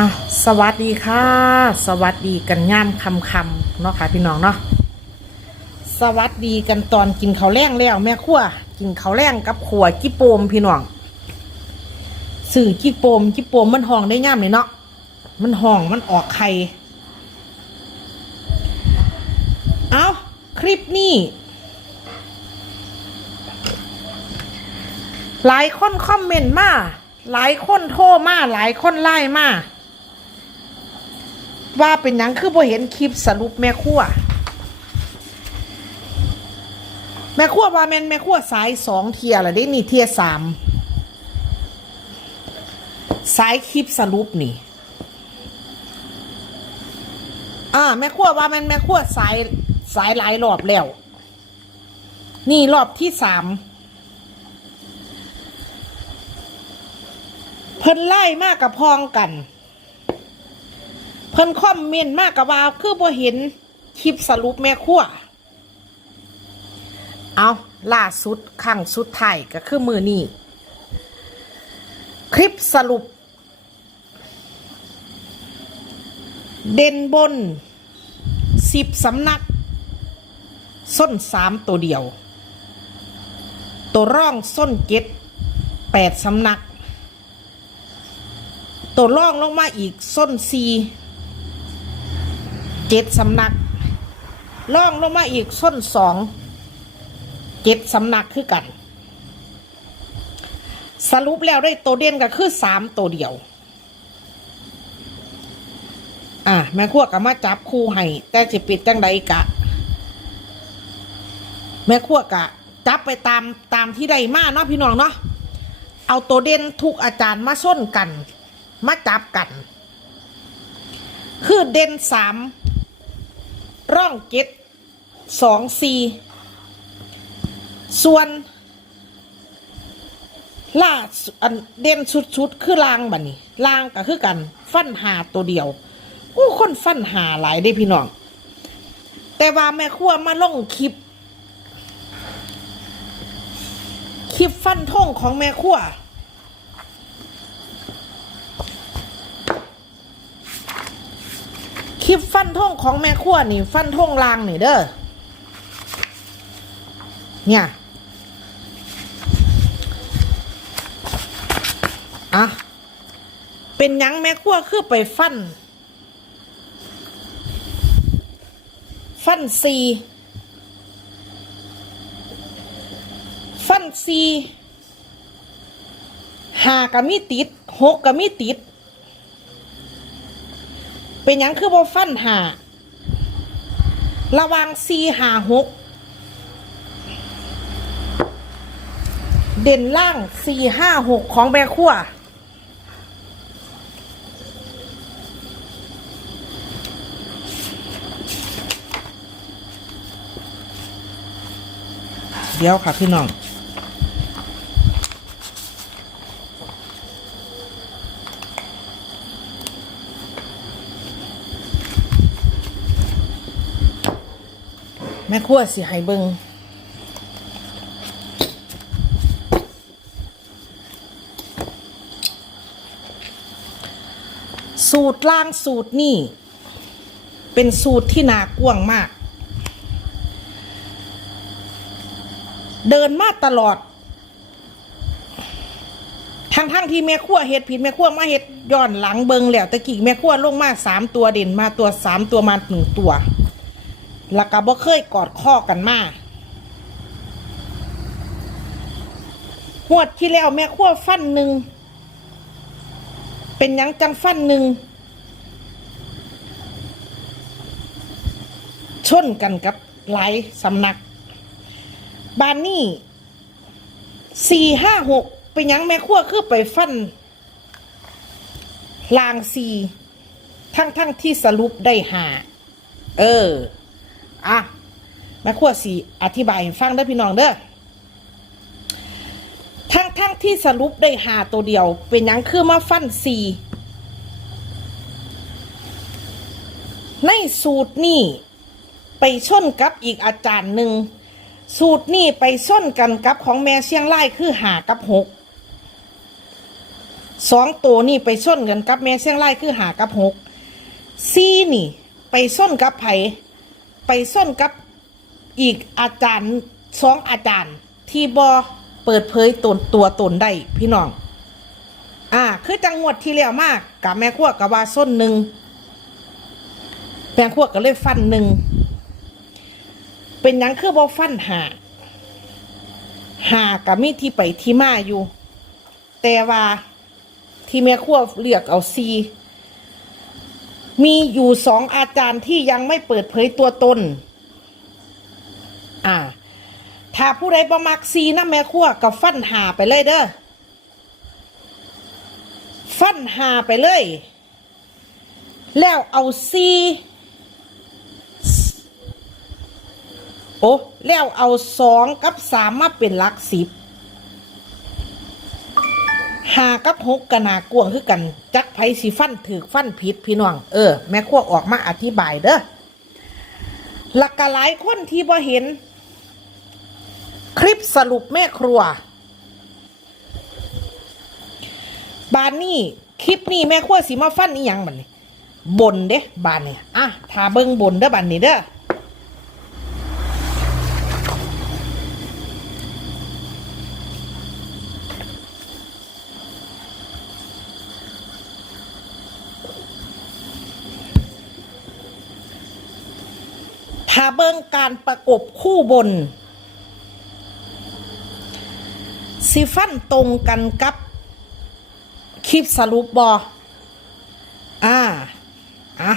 อะสวัสดีค่ะ สวัสดีกันย่ามคำคำเนาะค่ะพี่น้องเนาะสวัสดีกันตอนกินข้าวแรงแล้วแม่ขั้วกินข้าวแรงกับขัวจิโปมพี่น้องสื่อจิโปมจิโปมมันห้องได้ย่ามเลยเนาะมันห้องมันออกไข่เอาคลิปนี้หลายคนคอมเมนต์มาหลายคนโทรมาหลายคนไล่มา ว่าเป็นหยังคือบ่เห็นคลิปสรุปแม่ครัวแม่ครัวว่าแม่นแม่ครัวสายสองเทียละเด้นี่เทียสามสายคลิปสรุปนี่อ่าแม่ครัวว่าแม่นแม่ครัวสายสายหลายรอบแล้ว นี่รอบที่สามเพิ่นไล่มากกับพองกัน เพิ่นคอมเมนต์มากกับว่าคือบ่เห็นคลิปสรุปแม่ครัวเอาล่าสุดครั้งสุดท้ายก็คือมือนี้คลิปสรุป เด่นบนสิบสำนัก ส้นสามตัวเดียว ตัวร่องส้นเจ็ดแปดสำนัก ตัวล่องลงมาอีกส้นซี เจ็ดสำนักล่องลงมาอีกส้นสองเจ็ดสำนักคือกัน สรุปแล้วได้ตัวเด่นก็คือสามตัวเดียว อะแม่ขั้วก็มาจับคู่ให้แต่จะปิดจังใดกะ แม่ขั้วกะ จับไปตามตามที่ได้มาเนาะพี่น้องเนาะเอาตัวเด่นทุกอาจารย์มาส้นกัน มาจับกัน คือเด่นสาม ร่องเจ็ดสองสี่ส่วนล่าดอันเด่นชุดๆคือลางบันนี้ลางก็คือกัน ฟันหาตัวเดียวอู้คนฟันหาหลายได้พี่น้อง แต่ว่าแม่ครัวมาล่องคลิป คลิปฟันท่งของแม่ครัว ลิปฟันท่งของแม่ขั้วนี่ ฟันท่งลางนี่เด้อ เนี่ย อะ เป็นยังแม่ขั้วคือไปฟัน ฟันซี ฟันซีหากับมีติดหกกับมีติด เป็นหยังคือบ่ฟันหาระวังซีหาหกเด่นล่างสี่ห้าหกของแม่ขั้วเดี๋ยวค่ะพี่น้อง ม่ขั้วสิให้เบิงสูตรล่างสูตรนี่ เป็นสูตรที่นากว้างมาก เดินมาตลอด ทั้งทั้งที่แม่ขั้วเห็ดผิดแม่ขั้วมาเห็ดย้อนหลังเบิงแล้วตะกี้แม่ขั้วลงมาสามตัวเด่นมาตัวสามตัวมาหนึ่งตัว แล้วก็บ่เคยกอดข้อกันมาหวดที่แล้วแม่ขั้วฟันหนึ่ง เป็นยังจังฟันหนึ่ง ชนกันกับหลายสำนัก บานนี่สี่ห้าหกเป็นยังแม่ขั้วคือไปฟัน ลางสี่ทั้งทั้งที่สรุปได้หา เออ อะแม่ขั้วสีอธิบายให้ฟังได้พี่น้องเด้อทั้งทั้งที่สรุปได้หาตัวเดียว เป็นยังคือมาฟันสี่ในสูตรนี่ไปชนกับอีกอาจารย์หนึ่งสูตรนี่ไปส้นกันกับของแม่เชียงรายคือหากับหกสองตัวนี่ไปส้นกันกับแม่เสียงไล่คือหากับหกซีนี่ ไปส้นกับไผ ไปส้นกับอีกอาจารย์สองอาจารย์ ที่บอเปิดเผยตนตัวตนได้พี่น้อง อ่า คือจังหวัดที่แล้วมากกับแม่ขั้วกับว่าส้นหนึ่งแม่ขั้วก็เลยฟันหนึ่งเป็นยังคือบอฟันหาหากับมีที่ไปที่มาอยู่ แต่ว่าที่แม่ขั้วเรียกเอาซี มีอยู่สองอาจารย์ที่ยังไม่เปิดเผยตัวตน อ่า ถ้าผู้ใดประมักซีนะแม่ขั้วกับฟันหาไปเลยเด้อ ฟันหาไปเลย แล้วเอาซีโอ้แล้วเอาสองกับสามมาเป็นหลักสิบ หากับหกกนากวงคือกันจักไผสีฟันถือฟันผิดพี่น้อง เออ แม่ขั้วออกมาอธิบายเด้อหลักกะหลายคนที่บ่เห็น คลิปสรุปแม่ครัว บานนี่คลิปนี้แม่ขั้วสีมาฟันอีหยังบันนี่บนเด้บานนี่อะทาเบิงบนเด้อบันนี่เด้อ ทาเบิงการประกบคู่บนสิฟันตรงกันกับคลิปสรุปบออ่า อะ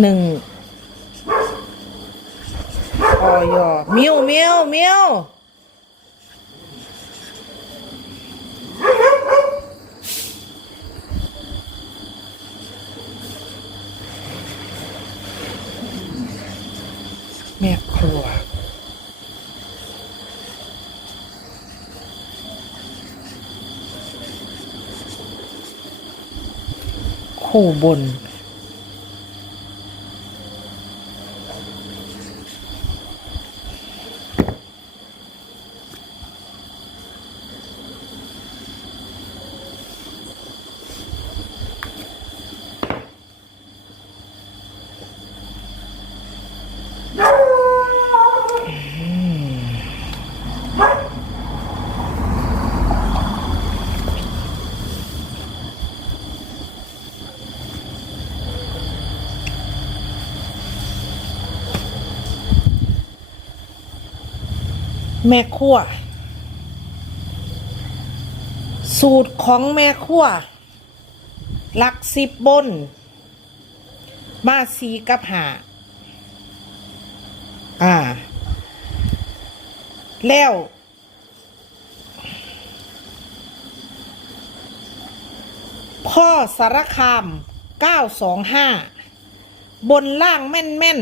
หนึ่งออยอมิวมิวมิว ม่ครัว คู่บน แม่ครัวสูตรของแม่ครัวหลักสิบบน มาสีกับหาอ่า แล้ว พ่อสารคาม925บนล่างแม่นแม่น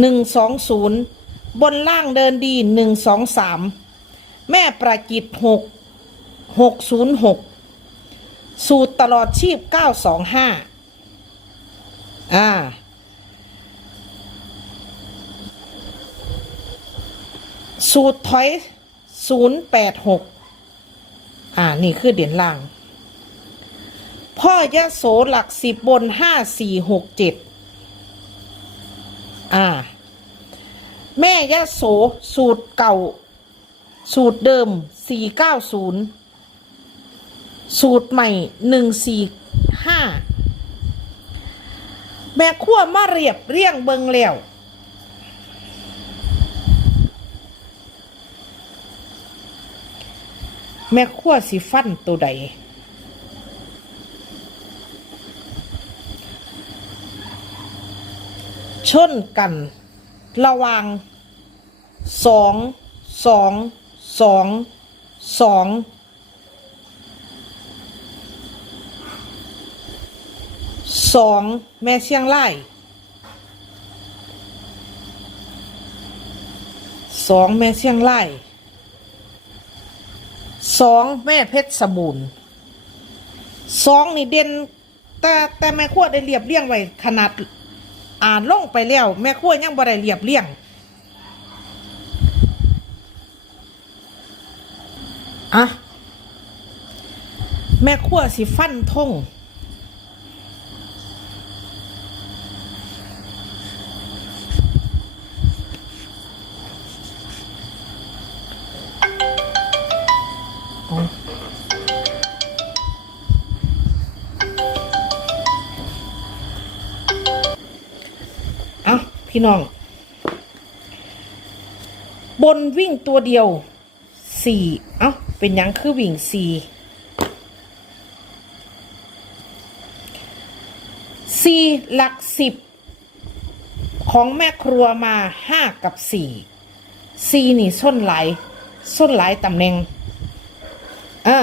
หนึ่งสองศูนย์ บนล่างเดินดีหนึ่งสองสามแม่ประกิตหกหกศูนย์หกสูตรตลอดชีพเก้าสองห้าอ่า สูตรถอยศูนย์แปดหกอ่า นี่คือเด่นล่าง พ่อยะโสหลักสิบบนห้าสี่หกเจ็ดอ่า แม่ยะโสสูตรเก่า สูตรเดิมสี่เก้าศูนย์สูตรใหม่หนึ่งสี่ห้าแม่ขั้วมาเรียบเรียงเบิงแล้วแม่ขั้วสิฟันตัวใด ชนกัน ระหว่างสองสองสองสองสองแม่เชียงไล่สองแม่เชียงไล่สองแม่เพชรสบูรณ์สองนี่เด่นแต่แต่แม่ขั้วได้เรียบเรียงไว้ขนาด อ่านลงไปแล้ว แม่ขั้วยังบ่ได้เรียบเลี่ยงอะแม่ขั้วสิฟันท่ง พี่น้อง บนวิ่งตัวเดียวสี่เอ้า เป็นยังคือวิ่งสี่สี่หลักสิบของแม่ครัวมาห้ากับสี่สี่นี่ส้นไหลส้นไหลตำแหน่งอ่า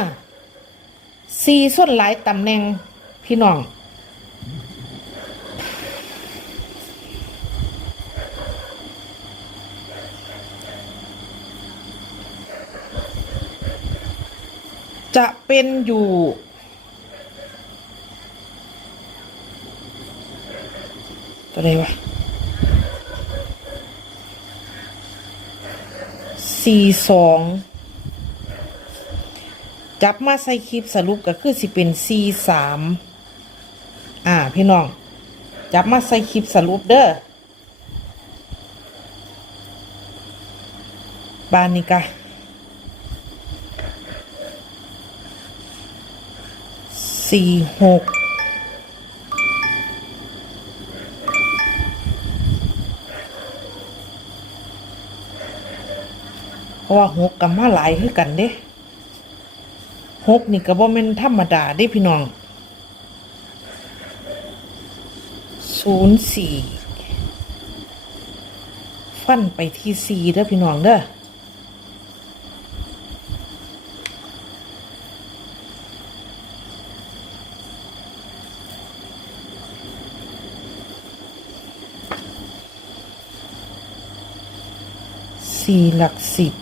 สี่ส้นไหลตำแหน่งพี่น้อง จะเป็นอยู่ตัวไหนวะสี่สองจับมาใส่คลิปสรุปก็คือสิเป็นสี่สามอ่าพี่น้อง จับมาใส่คลิปสรุปเด้อบานนี้กะ สี่หกเพราะว่าหกกับมาหลายคือกันเด้หกนี่ก็บ่แม่นธรรมดาเด้พี่น้องศูนย์สี่ฟันไปที่สี่เด้อพี่น้องเด้อ สี่หลักสิบ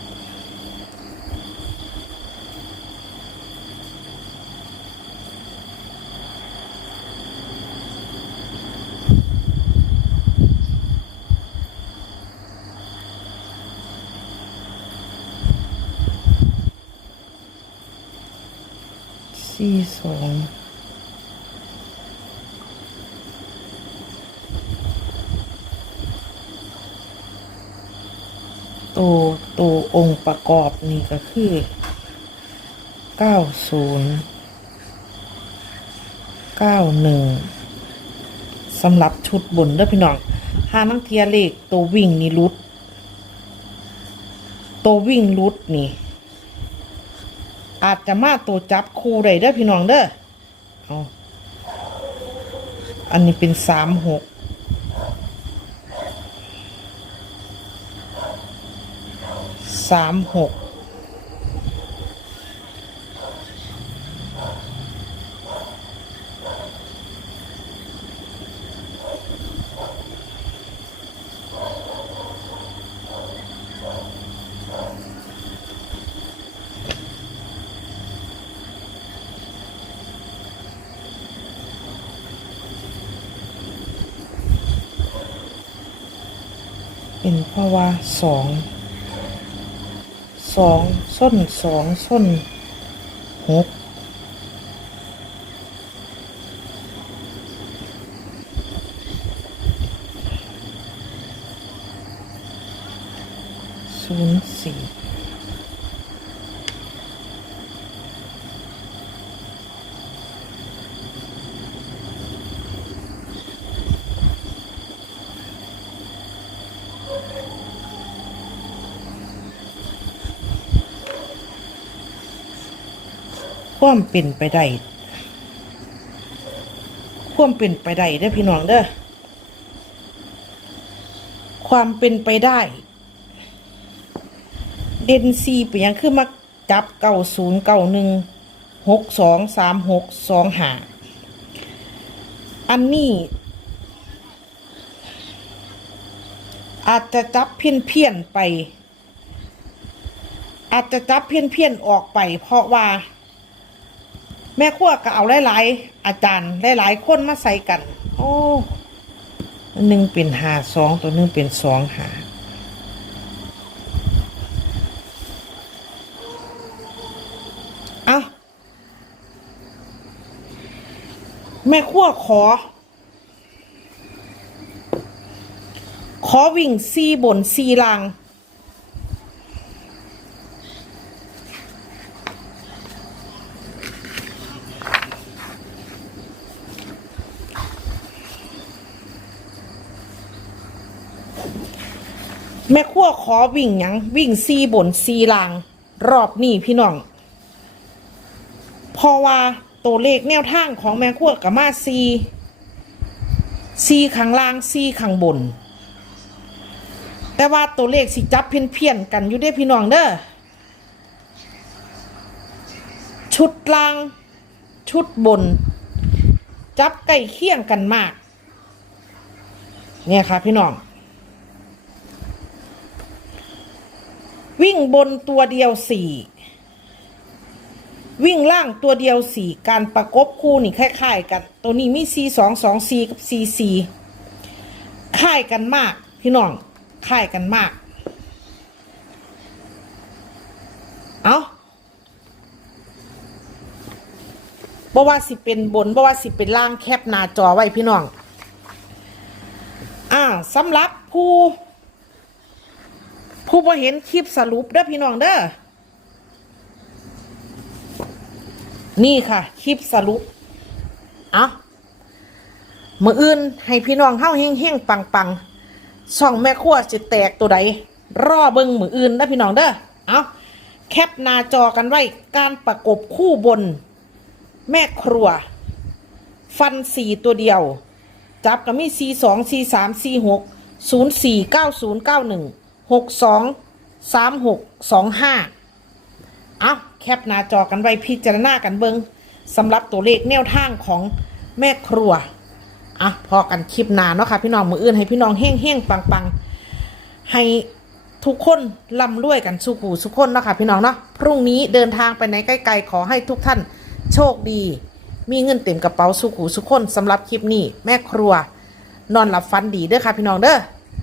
สี่สอง ตัวตัวองค์ประกอบนี่ก็คือเก้าศูนย์เก้าหนึ่งสำหรับชุดบนเด้อพี่น้องหานังเทียเลขตัววิ่งนี่รุด ตัววิ่งรุดนี่ อาจจะมาตัวจับคู่ได้เด้อพี่น้องเด้อเอาอันนี้เป็นสามหก สามหกเป็นเพราะว่าสอง สองส้นสองส้นหกศูนย์สี่ ความเป็นไปได้ความเป็นไปได้เด้อพี่น้องเด้อความเป็นไปได้ เด่นซีไปยังคือมาจับเก้าศูนย์เก้าหนึ่งหกสองสามหกสองหาอันนี้ อาจจะจับเพี้ยนเพี้ยนๆไป อาจจะจับเพี้ยนเพี้ยนๆออกไป เพราะว่า แม่ขั้วก็เอาหลายๆอาจารย์หลายๆคนมาใส่กัน โอ้หนึ่งเป็นหาสองตัวหนึ่งเป็นสองหาเอาแม่ขั้วขอ ขอวิ่งซีบนซีลัง แม่ขั้วขอวิ่งหยังวิ่งซีบนซีลาง รอบนี้พี่น้องเพราะว่าตัวเลขแนวทางของแม่ขั้วกับมาซีซีข้างล่างซีข้างบน แต่ว่าตัวเลขสิจับเพี้ยนกันอยู่เด้พี่น้องเด้อชุดล่าง ชุดบน จับใกล้เคียงกันมาก เนี่ยค่ะพี่น้อง วิ่งบนตัวเดียวสี่วิ่งล่างตัวเดียวสี่การประกบคู่นี่คล้ายๆ กัน ตัวนี้มีซีสองสองซีกับซีซีคล้ายกันมาก พี่น้องคล้ายกันมาก เอาบ่ว่าสิเป็นบนบ่ว่าสิเป็นล่างแคปหน้าจอไว้พี่น้อง อ่าสำหรับผู้ ผู้บ่เห็นคลิปสรุปเด้อพี่น้องเด้อนี่ค่ะ คลิปสรุปเอามืออื่นให้พี่น้องเฮาเฮงเฮงปังปังๆช่องแม่ครัวจะแตกตัวใดรอเบิ่งมืออื่นนะพี่น้องเด้อเอาแคปหน้าจอกันไว้ การประกบคู่บน แม่ครัว ฟันสี่ตัวเดียว จับก็มี C สอง C สาม C หกศูนย์สี่เก้าศูนย์เก้าหนึ่ง หกสองสามหกสองห้าเอาแคปหน้าจอกันไว้พิจารณากันเบิงสำหรับตัวเลขแนวทางของแม่ครัวอะพอกันคลิปหน้าเนาะค่ะพี่น้องมืออื่นให้พี่น้องเฮ้งเฮ้งปังปังให้ทุกคนร่ำรวยกันสุขหูสุขคนเนาะค่ะพี่น้องเนาะพรุ่งนี้เดินทางไปไหนใกล้ๆขอให้ทุกท่านโชคดี มีเงินเต็มกระเป๋าสุขหูสุขคนสำหรับคลิปนี้แม่ครัวนอนหลับฝันดีเด้อค่ะพี่น้องเด้อ